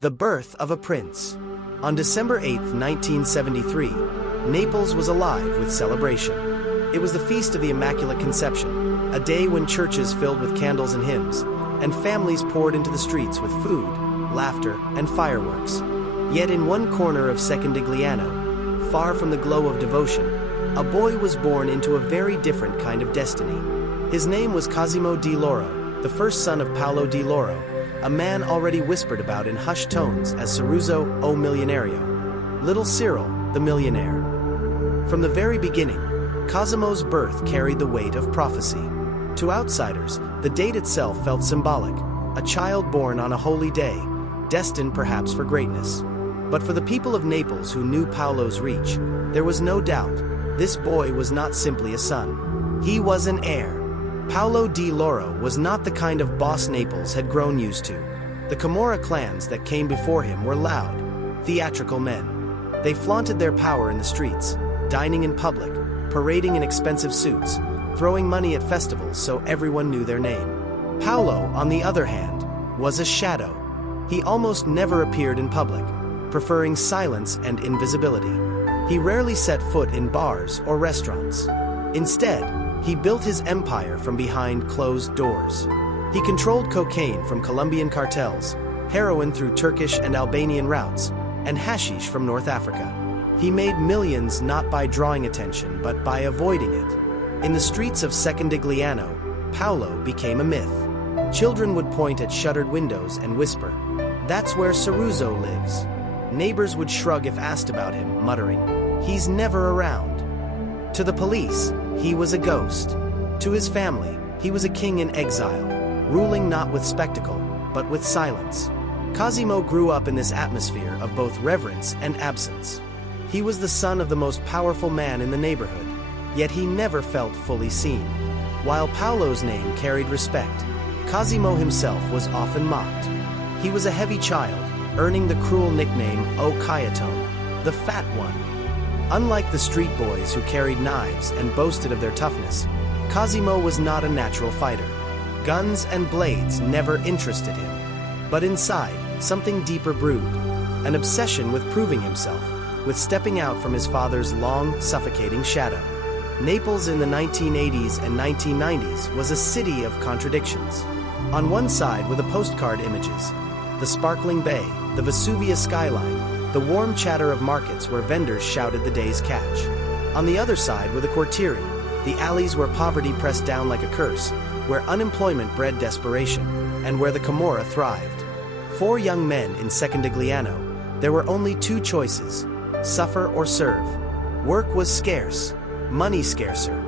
The birth of a prince. On December 8, 1973, Naples was alive with celebration. It was the Feast of the Immaculate Conception, a day when churches filled with candles and hymns, and families poured into the streets with food, laughter, and fireworks. Yet in one corner of Secondigliano, far from the glow of devotion, a boy was born into a very different kind of destiny. His name was Cosimo Di Lauro, the first son of Paolo Di Lauro, a man already whispered about in hushed tones as Ciruzzo o Milionario, Little Cyril, the millionaire. From the very beginning, Cosimo's birth carried the weight of prophecy. To outsiders, the date itself felt symbolic, a child born on a holy day, destined perhaps for greatness. But for the people of Naples who knew Paolo's reach, there was no doubt, this boy was not simply a son. He was an heir. Paolo Di Lauro was not the kind of boss Naples had grown used to. The Camorra clans that came before him were loud, theatrical men. They flaunted their power in the streets, dining in public, parading in expensive suits, throwing money at festivals so everyone knew their name. Paolo, on the other hand, was a shadow. He almost never appeared in public, preferring silence and invisibility. He rarely set foot in bars or restaurants. Instead, he built his empire from behind closed doors. He controlled cocaine from Colombian cartels, heroin through Turkish and Albanian routes, and hashish from North Africa. He made millions not by drawing attention but by avoiding it. In the streets of Secondigliano, Paolo became a myth. Children would point at shuttered windows and whisper, "That's where Ciruzzo lives." Neighbors would shrug if asked about him, muttering, "He's never around." To the police, he was a ghost. To his family, he was a king in exile, ruling not with spectacle, but with silence. Cosimo grew up in this atmosphere of both reverence and absence. He was the son of the most powerful man in the neighborhood, yet he never felt fully seen. While Paolo's name carried respect, Cosimo himself was often mocked. He was a heavy child, earning the cruel nickname O Caiatone, the fat one. Unlike the street boys who carried knives and boasted of their toughness, Cosimo was not a natural fighter. Guns and blades never interested him. But inside, something deeper brewed, an obsession with proving himself, with stepping out from his father's long, suffocating shadow. Naples in the 1980s and 1990s was a city of contradictions. On one side were the postcard images, the sparkling bay, the Vesuvius skyline, the warm chatter of markets where vendors shouted the day's catch. On the other side were the quartieri, the alleys where poverty pressed down like a curse, where unemployment bred desperation, and where the Camorra thrived. For young men in Secondigliano, there were only two choices: suffer or serve. Work was scarce, money scarcer.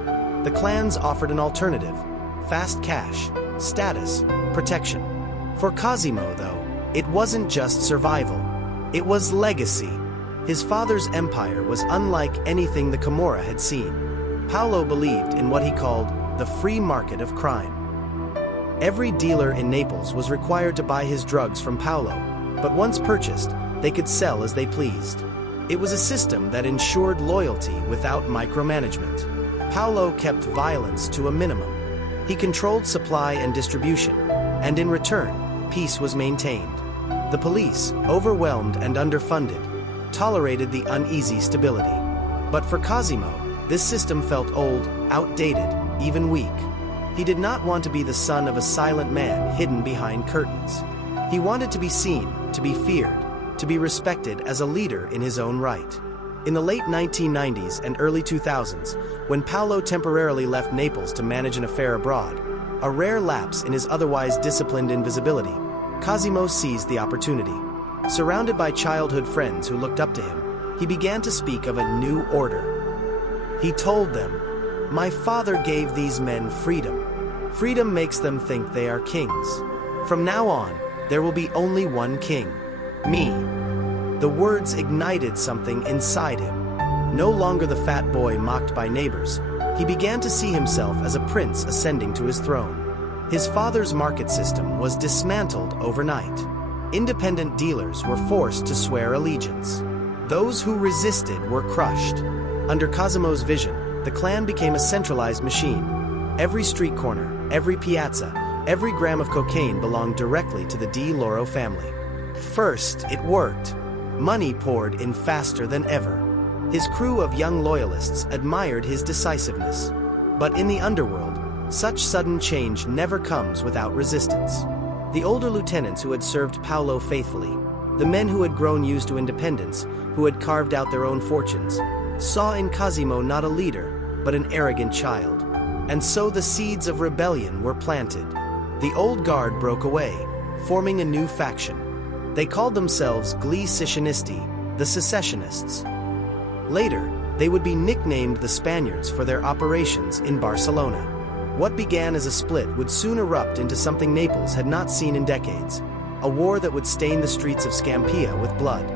The clans offered an alternative: fast cash, status, protection. For Cosimo, though, it wasn't just survival. It was legacy. His father's empire was unlike anything the Camorra had seen. Paolo believed in what he called the free market of crime. Every dealer in Naples was required to buy his drugs from Paolo, but once purchased, they could sell as they pleased. It was a system that ensured loyalty without micromanagement. Paolo kept violence to a minimum. He controlled supply and distribution, and in return, peace was maintained. The police, overwhelmed and underfunded, tolerated the uneasy stability. But for Cosimo, this system felt old, outdated, even weak. He did not want to be the son of a silent man hidden behind curtains. He wanted to be seen, to be feared, to be respected as a leader in his own right. In the late 1990s and early 2000s, when Paolo temporarily left Naples to manage an affair abroad, a rare lapse in his otherwise disciplined invisibility, Cosimo seized the opportunity. Surrounded by childhood friends who looked up to him, he began to speak of a new order. He told them, "My father gave these men freedom. Freedom makes them think they are kings. From now on, there will be only one king, me." The words ignited something inside him. No longer the fat boy mocked by neighbors, he began to see himself as a prince ascending to his throne. His father's market system was dismantled overnight. Independent dealers were forced to swear allegiance. Those who resisted were crushed. Under Cosimo's vision, the clan became a centralized machine. Every street corner, every piazza, every gram of cocaine belonged directly to the Di Lauro family. first, it worked. Money poured in faster than ever. His crew of young loyalists admired his decisiveness. But in the underworld, such sudden change never comes without resistance. The older lieutenants who had served Paolo faithfully, the men who had grown used to independence, who had carved out their own fortunes, saw in Cosimo not a leader, but an arrogant child. And so the seeds of rebellion were planted. The old guard broke away, forming a new faction. They called themselves Gli Secessionisti, the secessionists. Later, they would be nicknamed the Spaniards for their operations in Barcelona. What began as a split would soon erupt into something Naples had not seen in decades, a war that would stain the streets of Scampia with blood.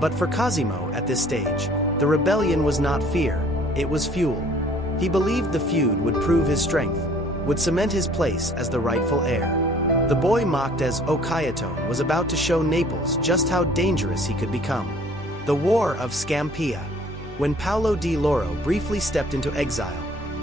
But for Cosimo at this stage, the rebellion was not fear, it was fuel. He believed the feud would prove his strength, would cement his place as the rightful heir. The boy mocked as Occhiatone was about to show Naples just how dangerous he could become. The War of Scampia. When Paolo Di Lauro briefly stepped into exile,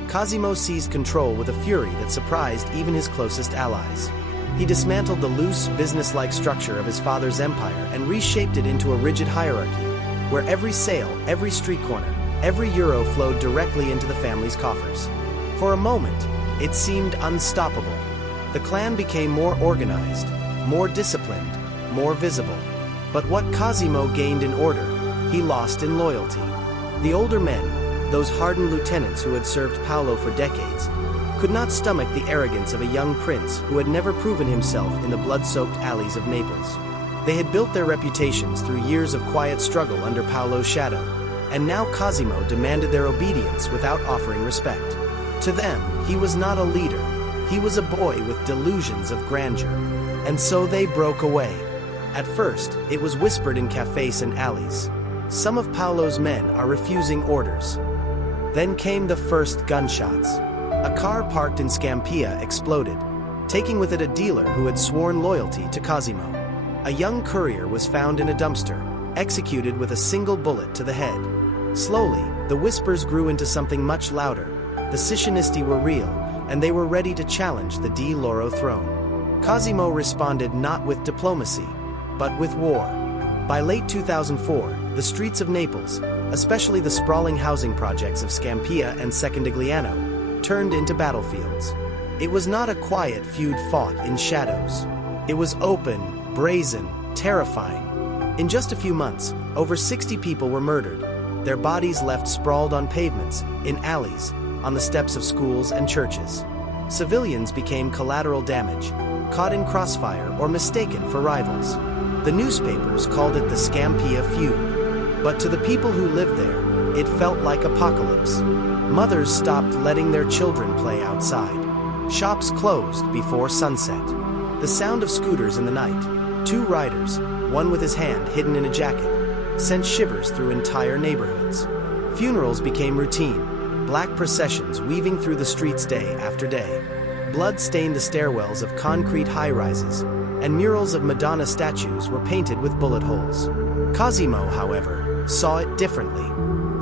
Cosimo seized control with a fury that surprised even his closest allies. He dismantled the loose, businesslike structure of his father's empire and reshaped it into a rigid hierarchy, where every sale, every street corner, every euro flowed directly into the family's coffers. For a moment, it seemed unstoppable. The clan became more organized, more disciplined, more visible. But what Cosimo gained in order, he lost in loyalty. The older men, those hardened lieutenants who had served Paolo for decades, could not stomach the arrogance of a young prince who had never proven himself in the blood-soaked alleys of Naples. They had built their reputations through years of quiet struggle under Paolo's shadow, and now Cosimo demanded their obedience without offering respect. To them, he was not a leader, he was a boy with delusions of grandeur. And so they broke away. At first, it was whispered in cafes and alleys. Some of Paolo's men are refusing orders. Then came the first gunshots. A car parked in Scampia exploded, taking with it a dealer who had sworn loyalty to Cosimo. A young courier was found in a dumpster, executed with a single bullet to the head. Slowly, the whispers grew into something much louder. The Secessionisti were real, and they were ready to challenge the Di Lauro throne. Cosimo responded not with diplomacy, but with war. By late 2004, the streets of Naples, especially the sprawling housing projects of Scampia and Secondigliano, turned into battlefields. It was not a quiet feud fought in shadows. It was open, brazen, terrifying. In just a few months, over 60 people were murdered, their bodies left sprawled on pavements, in alleys, on the steps of schools and churches. Civilians became collateral damage, caught in crossfire or mistaken for rivals. The newspapers called it the Scampia feud. But to the people who lived there, it felt like apocalypse. Mothers stopped letting their children play outside. Shops closed before sunset. The sound of scooters in the night, two riders, one with his hand hidden in a jacket, sent shivers through entire neighborhoods. Funerals became routine, black processions weaving through the streets day after day. Blood stained the stairwells of concrete high-rises, and murals of Madonna statues were painted with bullet holes. Cosimo, however, saw it differently.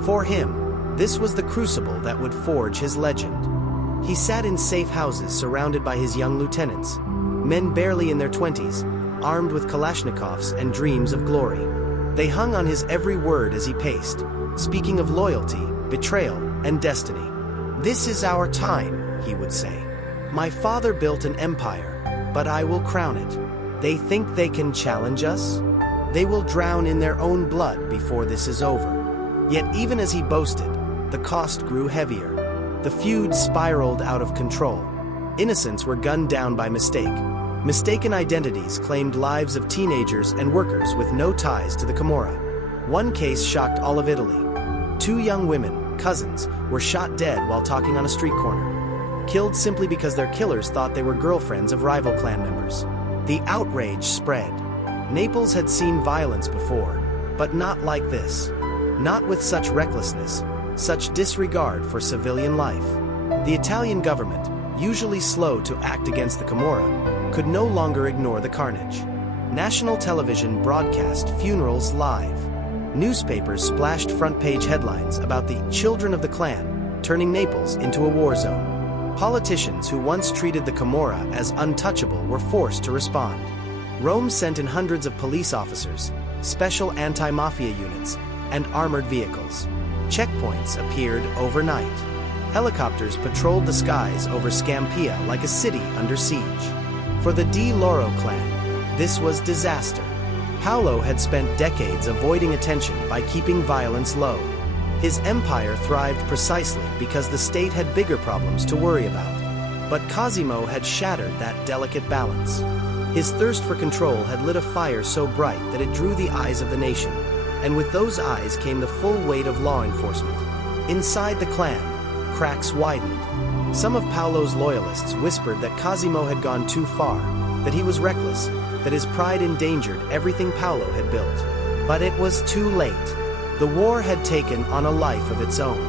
For him, this was the crucible that would forge his legend. He sat in safe houses surrounded by his young lieutenants, men barely in their 20s, armed with Kalashnikovs and dreams of glory. They hung on his every word as he paced, speaking of loyalty, betrayal, and destiny. "This is our time," he would say. "My father built an empire, but I will crown it. They think they can challenge us? They will drown in their own blood before this is over." Yet even as he boasted, the cost grew heavier. The feud spiraled out of control. Innocents were gunned down by mistake. Mistaken identities claimed lives of teenagers and workers with no ties to the Camorra. One case shocked all of Italy. 2 young women, cousins, were shot dead while talking on a street corner, killed simply because their killers thought they were girlfriends of rival clan members. The outrage spread. Naples had seen violence before, but not like this. Not with such recklessness, such disregard for civilian life. The Italian government, usually slow to act against the Camorra, could no longer ignore the carnage. National television broadcast funerals live. Newspapers splashed front-page headlines about the children of the clan turning Naples into a war zone. Politicians who once treated the Camorra as untouchable were forced to respond. Rome sent in hundreds of police officers, special anti-mafia units, and armored vehicles. Checkpoints appeared overnight. Helicopters patrolled the skies over Scampia like a city under siege. For the Di Lauro clan, this was disaster. Paolo had spent decades avoiding attention by keeping violence low. His empire thrived precisely because the state had bigger problems to worry about. But Cosimo had shattered that delicate balance. His thirst for control had lit a fire so bright that it drew the eyes of the nation, and with those eyes came the full weight of law enforcement. Inside the clan, cracks widened. Some of Paolo's loyalists whispered that Cosimo had gone too far, that he was reckless, that his pride endangered everything Paolo had built. But it was too late. The war had taken on a life of its own.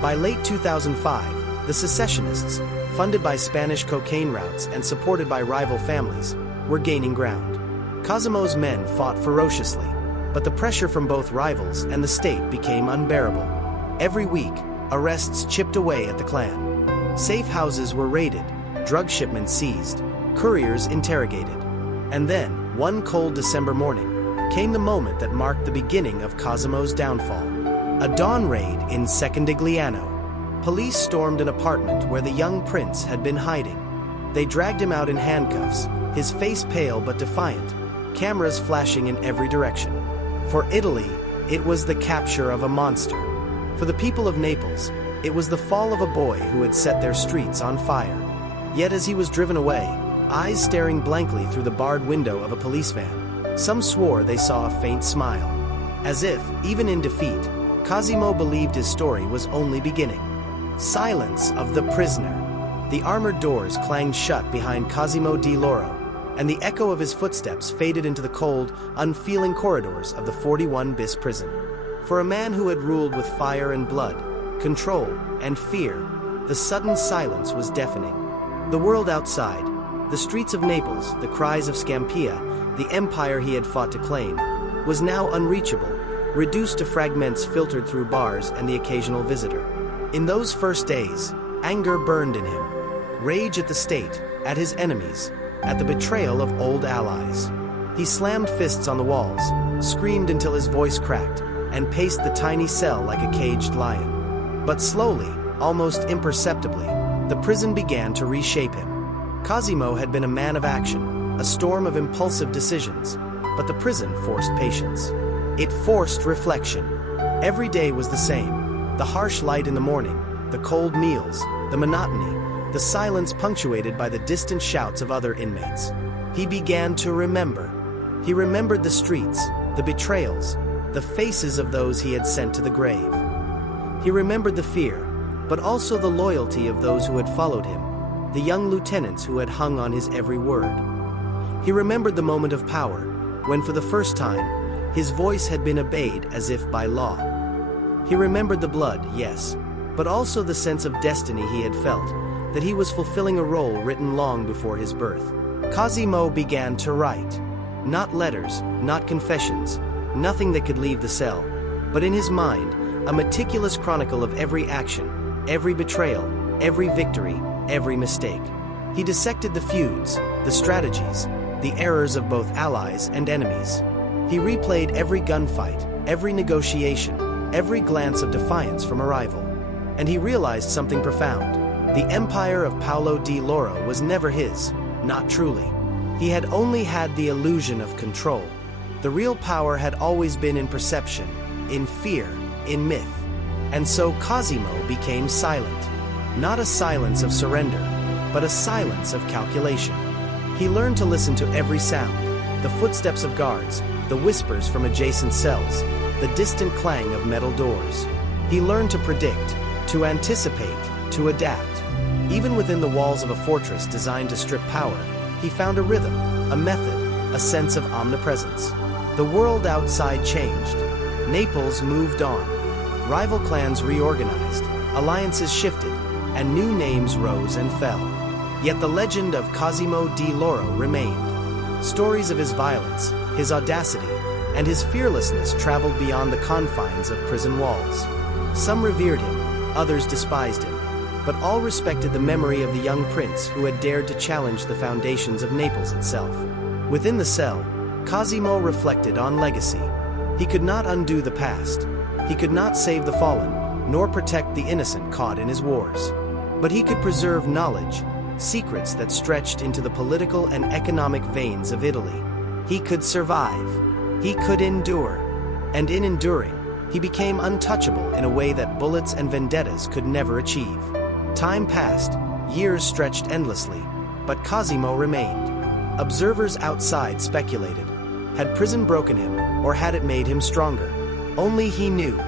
By late 2005, the secessionists, funded by Spanish cocaine routes and supported by rival families, were gaining ground. Cosimo's men fought ferociously, but the pressure from both rivals and the state became unbearable. Every week, arrests chipped away at the clan. Safe houses were raided, drug shipments seized, couriers interrogated. And then, one cold December morning, came the moment that marked the beginning of Cosimo's downfall. A dawn raid in Secondigliano. Police stormed an apartment where the young prince had been hiding. They dragged him out in handcuffs, his face pale but defiant, cameras flashing in every direction. For Italy, it was the capture of a monster. For the people of Naples, it was the fall of a boy who had set their streets on fire. Yet as he was driven away, eyes staring blankly through the barred window of a police van, some swore they saw a faint smile. As if, even in defeat, Cosimo believed his story was only beginning. Silence of the prisoner. The armored doors clanged shut behind Cosimo Di Lauro, and the echo of his footsteps faded into the cold, unfeeling corridors of the 41 bis prison. For a man who had ruled with fire and blood, control and fear, the sudden silence was deafening. The world outside, the streets of Naples, the cries of Scampia, the empire he had fought to claim, was now unreachable, reduced to fragments filtered through bars and the occasional visitor. In those first days, anger burned in him. Rage at the state, at his enemies, at the betrayal of old allies. He slammed fists on the walls, screamed until his voice cracked, and paced the tiny cell like a caged lion. But slowly, almost imperceptibly, the prison began to reshape him. Cosimo had been a man of action, a storm of impulsive decisions, but the prison forced patience. It forced reflection. Every day was the same. The harsh light in the morning, the cold meals, the monotony, the silence punctuated by the distant shouts of other inmates. He began to remember. He remembered the streets, the betrayals, the faces of those he had sent to the grave. He remembered the fear, but also the loyalty of those who had followed him, the young lieutenants who had hung on his every word. He remembered the moment of power, when for the first time, his voice had been obeyed as if by law. He remembered the blood, yes, but also the sense of destiny he had felt, that he was fulfilling a role written long before his birth. Cosimo began to write. Not letters, not confessions, nothing that could leave the cell, but in his mind, a meticulous chronicle of every action, every betrayal, every victory, every mistake. He dissected the feuds, the strategies, the errors of both allies and enemies. He replayed every gunfight, every negotiation, every glance of defiance from a rival. And he realized something profound. The empire of Paolo Di Lauro was never his, not truly. He had only had the illusion of control. The real power had always been in perception, in fear, in myth. And so Cosimo became silent. Not a silence of surrender, but a silence of calculation. He learned to listen to every sound, the footsteps of guards, the whispers from adjacent cells, the distant clang of metal doors. He learned to predict, to anticipate, to adapt. Even within the walls of a fortress designed to strip power, he found a rhythm, a method, a sense of omnipresence. The world outside changed. Naples moved on. Rival clans reorganized, alliances shifted, and new names rose and fell. Yet the legend of Cosimo Di Lauro remained. Stories of his violence, his audacity, and his fearlessness traveled beyond the confines of prison walls. Some revered him, others despised him, but all respected the memory of the young prince who had dared to challenge the foundations of Naples itself. Within the cell, Cosimo reflected on legacy. He could not undo the past. He could not save the fallen, nor protect the innocent caught in his wars. But he could preserve knowledge, secrets that stretched into the political and economic veins of Italy. He could survive. He could endure. And in enduring, he became untouchable in a way that bullets and vendettas could never achieve. Time passed, years stretched endlessly, but Cosimo remained. Observers outside speculated. Had prison broken him, or had it made him stronger? Only he knew.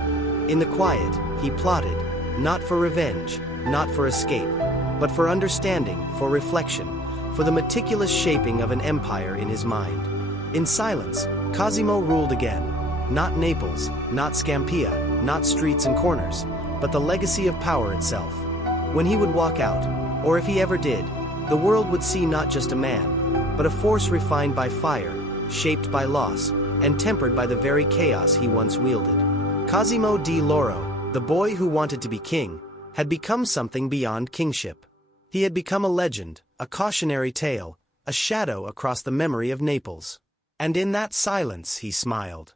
In the quiet, he plotted, not for revenge, not for escape, but for understanding, for reflection, for the meticulous shaping of an empire in his mind. In silence, Cosimo ruled again. Not Naples, not Scampia, not streets and corners, but the legacy of power itself. When he would walk out, or if he ever did, the world would see not just a man, but a force refined by fire, shaped by loss, and tempered by the very chaos he once wielded. Cosimo Di Lauro, the boy who wanted to be king, had become something beyond kingship. He had become a legend, a cautionary tale, a shadow across the memory of Naples. And in that silence he smiled.